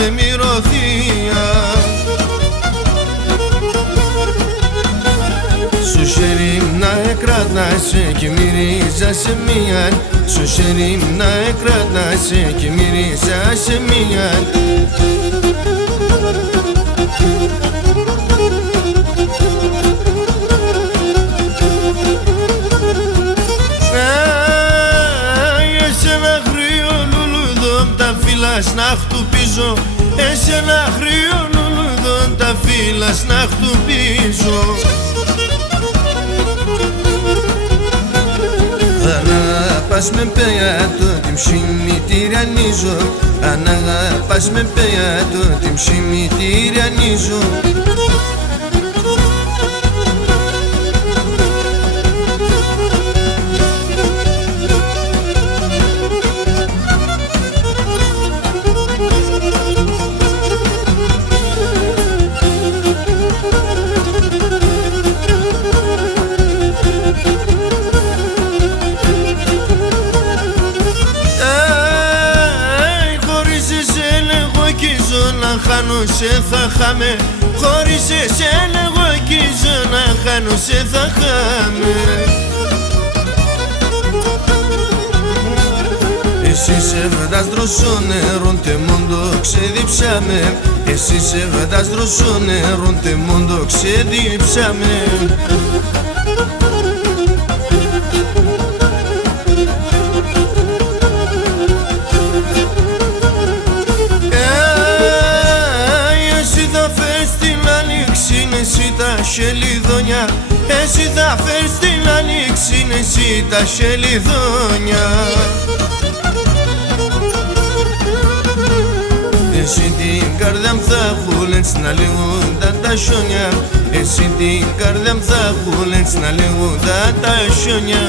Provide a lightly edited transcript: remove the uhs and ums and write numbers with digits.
με μυρωδία. Σου χέρι να εκρατάσαι και μυρίζα σε μίαν. Σου χέρι να εκρατάσαι και μυρίζα σε μίαν. Εσένα χρύο λουλουδόν τα φύλλας να χτυπήσω. Εσένα χρύο λουλουδόν τα φύλλας να χτυπήσω. Αν αγαπάς με πέατο τι ψημητηριανίζω. Αν αγαπάς με πέατο τι ψημητηριανίζω. Χάνω σε θα χάμε, χωρίς εσένα εγώ αγγίζω. Να χάνω σε θα χάμε. Εσύ σε βδάστρο στο νερό τε μόντο ξεδίψαμε. Εσύ σε βδάστρο στο νερό τε μόντο ξεδίψαμε. Εσύ τα σελιδόνια, εσύ θα φέρεις την ανοίξη, εσύ τα σελιδόνια. Εσύ την καρδιά μου θα χούλες να λέγοντα τα σιόνια. Εσύ την καρδιά μου θα χούλες να λέγοντα τα σιόνια.